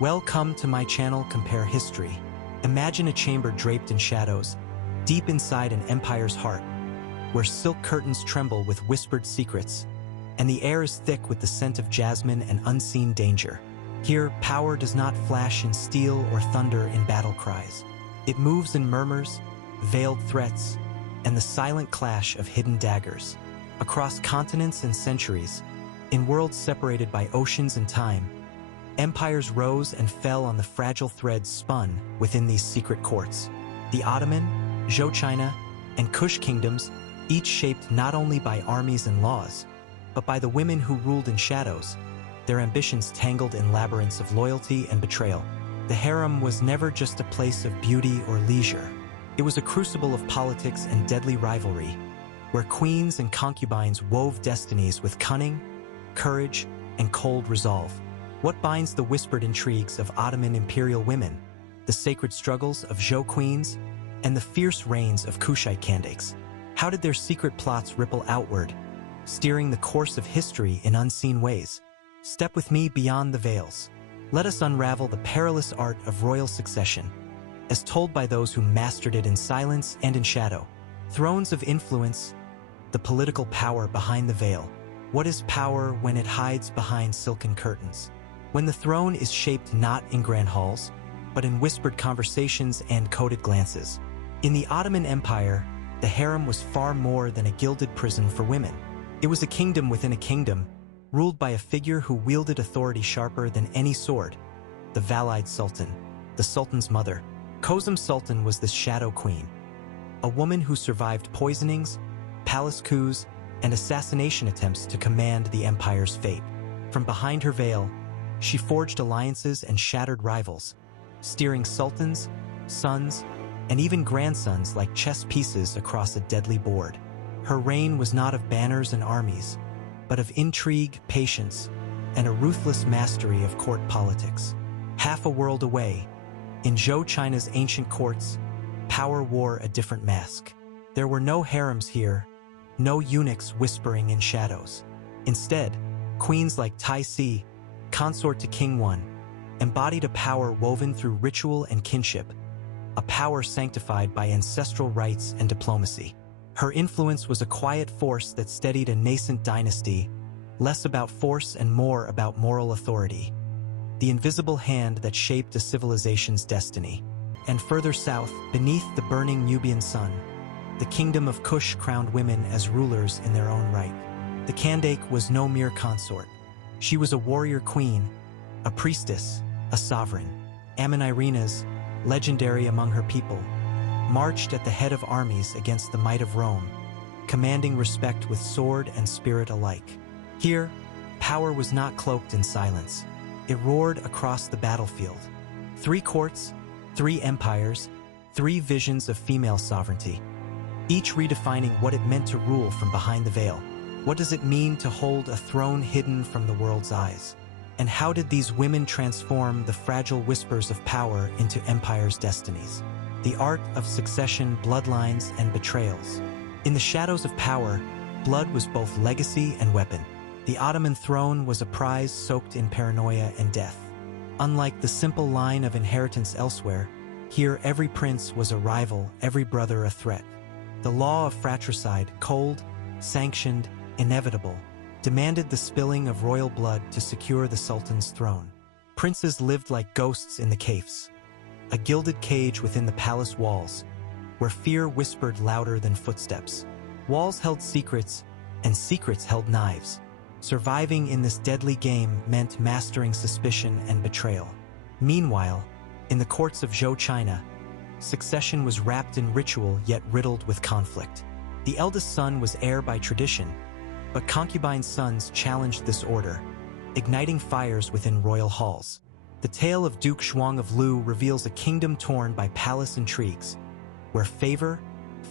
Welcome to my channel Compare History. Imagine a chamber draped in shadows, deep inside an empire's heart, where silk curtains tremble with whispered secrets, and the air is thick with the scent of jasmine and unseen danger. Here, power does not flash in steel or thunder in battle cries. It moves in murmurs, veiled threats, and the silent clash of hidden daggers. Across continents and centuries, in worlds separated by oceans and time, empires rose and fell on the fragile threads spun within these secret courts. The Ottoman, Zhou China, and Kush kingdoms, each shaped not only by armies and laws, but by the women who ruled in shadows, their ambitions tangled in labyrinths of loyalty and betrayal. The harem was never just a place of beauty or leisure. It was a crucible of politics and deadly rivalry, where queens and concubines wove destinies with cunning, courage, and cold resolve. What binds the whispered intrigues of Ottoman imperial women, the sacred struggles of Zhou queens, and the fierce reigns of Kushite Queens? How did their secret plots ripple outward, steering the course of history in unseen ways? Step with me beyond the veils. Let us unravel the perilous art of royal succession, as told by those who mastered it in silence and in shadow. Thrones of influence, the political power behind the veil. What is power when it hides behind silken curtains? When the throne is shaped not in grand halls, but in whispered conversations and coded glances. In the Ottoman Empire, the harem was far more than a gilded prison for women. It was a kingdom within a kingdom, ruled by a figure who wielded authority sharper than any sword, the Valide Sultan, the Sultan's mother. Kozum Sultan was this shadow queen, a woman who survived poisonings, palace coups, and assassination attempts to command the empire's fate. From behind her veil, she forged alliances and shattered rivals, steering sultans, sons, and even grandsons like chess pieces across a deadly board. Her reign was not of banners and armies, but of intrigue, patience, and a ruthless mastery of court politics. Half a world away, in Zhou China's ancient courts, power wore a different mask. There were no harems here, no eunuchs whispering in shadows. Instead, queens like Tai Si, consort to King One, embodied a power woven through ritual and kinship, a power sanctified by ancestral rites and diplomacy. Her influence was a quiet force that steadied a nascent dynasty, less about force and more about moral authority. The invisible hand that shaped a civilization's destiny. And further south, beneath the burning Nubian sun, the kingdom of Kush crowned women as rulers in their own right. The Kandake was no mere consort. She was a warrior queen, a priestess, a sovereign. Amanirenas, legendary among her people, marched at the head of armies against the might of Rome, commanding respect with sword and spirit alike. Here, power was not cloaked in silence. It roared across the battlefield. 3 courts, 3 empires, 3 visions of female sovereignty, each redefining what it meant to rule from behind the veil. What does it mean to hold a throne hidden from the world's eyes? And how did these women transform the fragile whispers of power into empires' destinies? The art of succession, bloodlines, and betrayals. In the shadows of power, blood was both legacy and weapon. The Ottoman throne was a prize soaked in paranoia and death. Unlike the simple line of inheritance elsewhere, here every prince was a rival, every brother a threat. The law of fratricide, cold, sanctioned, inevitable, demanded the spilling of royal blood to secure the sultan's throne. Princes lived like ghosts in the caves, a gilded cage within the palace walls, where fear whispered louder than footsteps. Walls held secrets, and secrets held knives. Surviving in this deadly game meant mastering suspicion and betrayal. Meanwhile, in the courts of Zhou China, succession was wrapped in ritual yet riddled with conflict. The eldest son was heir by tradition, but concubine sons challenged this order, igniting fires within royal halls. The tale of Duke Zhuang of Lu reveals a kingdom torn by palace intrigues, where favor,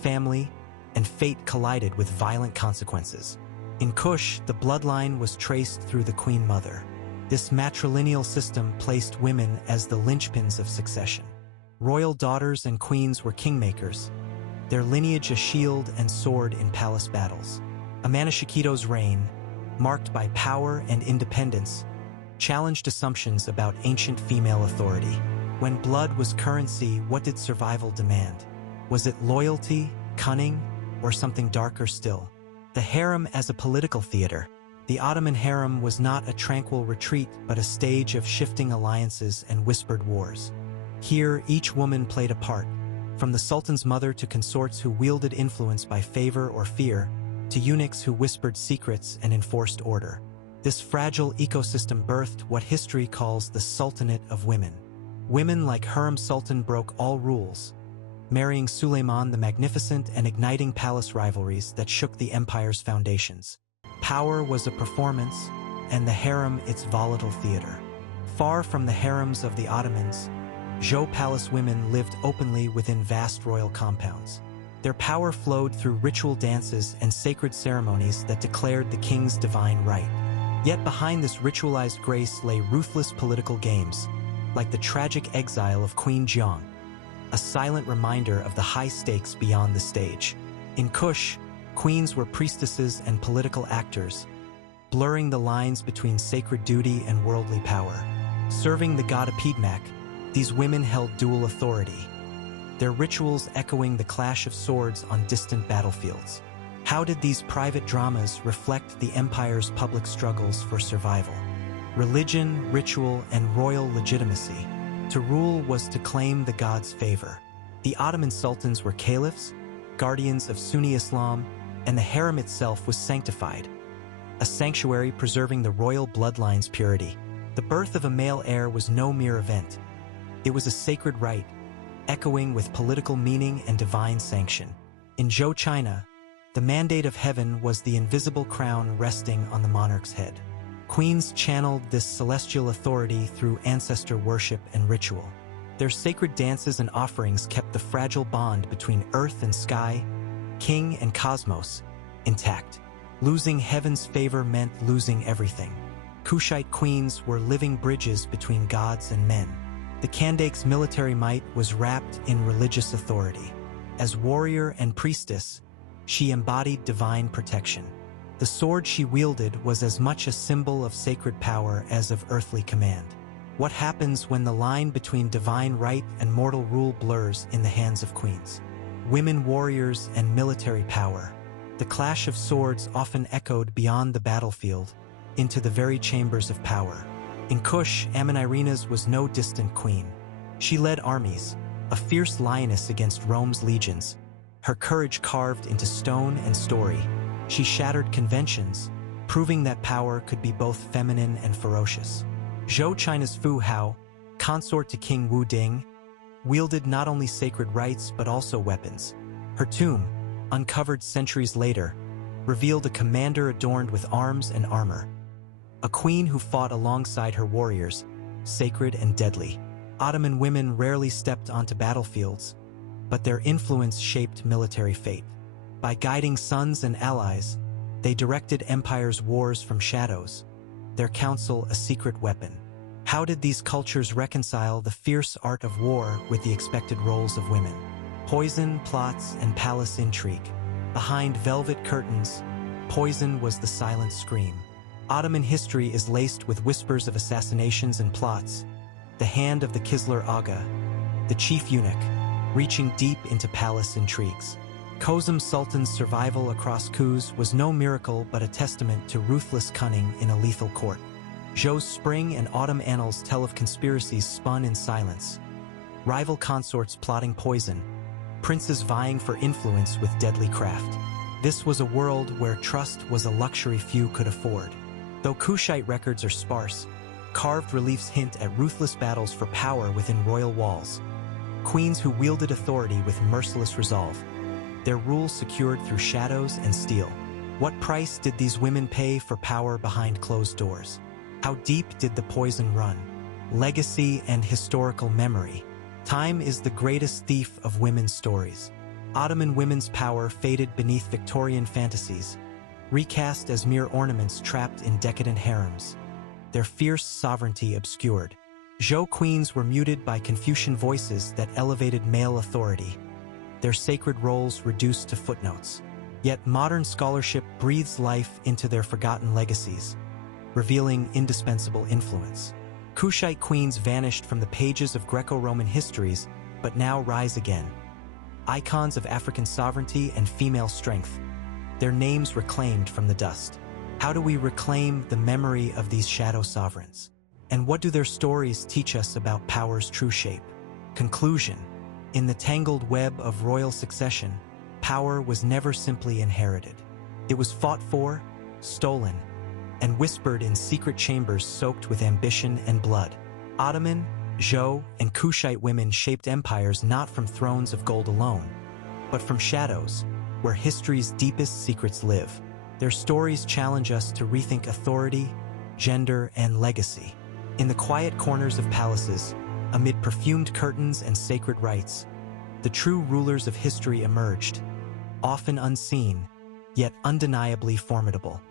family, and fate collided with violent consequences. In Kush, the bloodline was traced through the queen mother. This matrilineal system placed women as the linchpins of succession. Royal daughters and queens were kingmakers, their lineage a shield and sword in palace battles. Amanishakito's reign, marked by power and independence, challenged assumptions about ancient female authority. When blood was currency, what did survival demand? Was it loyalty, cunning, or something darker still? The harem as a political theater. The Ottoman harem was not a tranquil retreat, but a stage of shifting alliances and whispered wars. Here, each woman played a part, from the sultan's mother to consorts who wielded influence by favor or fear, to eunuchs who whispered secrets and enforced order. This fragile ecosystem birthed what history calls the Sultanate of Women. Women like Hurrem Sultan broke all rules, marrying Suleiman the Magnificent and igniting palace rivalries that shook the empire's foundations. Power was a performance, and the harem its volatile theater. Far from the harems of the Ottomans, Zhou palace women lived openly within vast royal compounds. Their power flowed through ritual dances and sacred ceremonies that declared the king's divine right. Yet behind this ritualized grace lay ruthless political games, like the tragic exile of Queen Jiang, a silent reminder of the high stakes beyond the stage. In Kush, queens were priestesses and political actors, blurring the lines between sacred duty and worldly power. Serving the god Apidmak, these women held dual authority, their rituals echoing the clash of swords on distant battlefields. How did these private dramas reflect the empire's public struggles for survival? Religion, ritual, and royal legitimacy. To rule was to claim the god's favor. The Ottoman sultans were caliphs, guardians of Sunni Islam, and the harem itself was sanctified, a sanctuary preserving the royal bloodline's purity. The birth of a male heir was no mere event. It was a sacred rite, echoing with political meaning and divine sanction. In Zhou China, the mandate of heaven was the invisible crown resting on the monarch's head. Queens channeled this celestial authority through ancestor worship and ritual. Their sacred dances and offerings kept the fragile bond between earth and sky, king and cosmos, intact. Losing heaven's favor meant losing everything. Kushite queens were living bridges between gods and men. The Kandake's military might was wrapped in religious authority. As warrior and priestess, she embodied divine protection. The sword she wielded was as much a symbol of sacred power as of earthly command. What happens when the line between divine right and mortal rule blurs in the hands of queens? Women warriors and military power. The clash of swords often echoed beyond the battlefield, into the very chambers of power. In Kush, Amanirenas was no distant queen. She led armies, a fierce lioness against Rome's legions, her courage carved into stone and story. She shattered conventions, proving that power could be both feminine and ferocious. Zhou China's Fu Hao, consort to King Wu Ding, wielded not only sacred rites but also weapons. Her tomb, uncovered centuries later, revealed a commander adorned with arms and armor. A queen who fought alongside her warriors, sacred and deadly. Ottoman women rarely stepped onto battlefields, but their influence shaped military fate. By guiding sons and allies, they directed empire's wars from shadows, their counsel a secret weapon. How did these cultures reconcile the fierce art of war with the expected roles of women? Poison, plots, and palace intrigue. Behind velvet curtains, poison was the silent scream. Ottoman history is laced with whispers of assassinations and plots. The hand of the Kisler Aga, the chief eunuch, reaching deep into palace intrigues. Kozum Sultan's survival across coups was no miracle but a testament to ruthless cunning in a lethal court. Zhou's spring and autumn annals tell of conspiracies spun in silence. Rival consorts plotting poison, princes vying for influence with deadly craft. This was a world where trust was a luxury few could afford. Though Kushite records are sparse, carved reliefs hint at ruthless battles for power within royal walls. Queens who wielded authority with merciless resolve, their rule secured through shadows and steel. What price did these women pay for power behind closed doors? How deep did the poison run? Legacy and historical memory. Time is the greatest thief of women's stories. Ottoman women's power faded beneath Victorian fantasies, recast as mere ornaments trapped in decadent harems, their fierce sovereignty obscured. Zhou queens were muted by Confucian voices that elevated male authority, their sacred roles reduced to footnotes. Yet modern scholarship breathes life into their forgotten legacies. revealing indispensable influence. Kushite queens vanished from the pages of Greco-Roman histories, but now rise again. Icons of African sovereignty and female strength, their names reclaimed from the dust. How do we reclaim the memory of these shadow sovereigns? And what do their stories teach us about power's true shape? Conclusion. In the tangled web of royal succession, power was never simply inherited. It was fought for, stolen, and whispered in secret chambers soaked with ambition and blood. Ottoman, Zhou, and Kushite women shaped empires not from thrones of gold alone, but from shadows, where history's deepest secrets live. Their stories challenge us to rethink authority, gender, and legacy. In the quiet corners of palaces, amid perfumed curtains and sacred rites, the true rulers of history emerged, often unseen, yet undeniably formidable.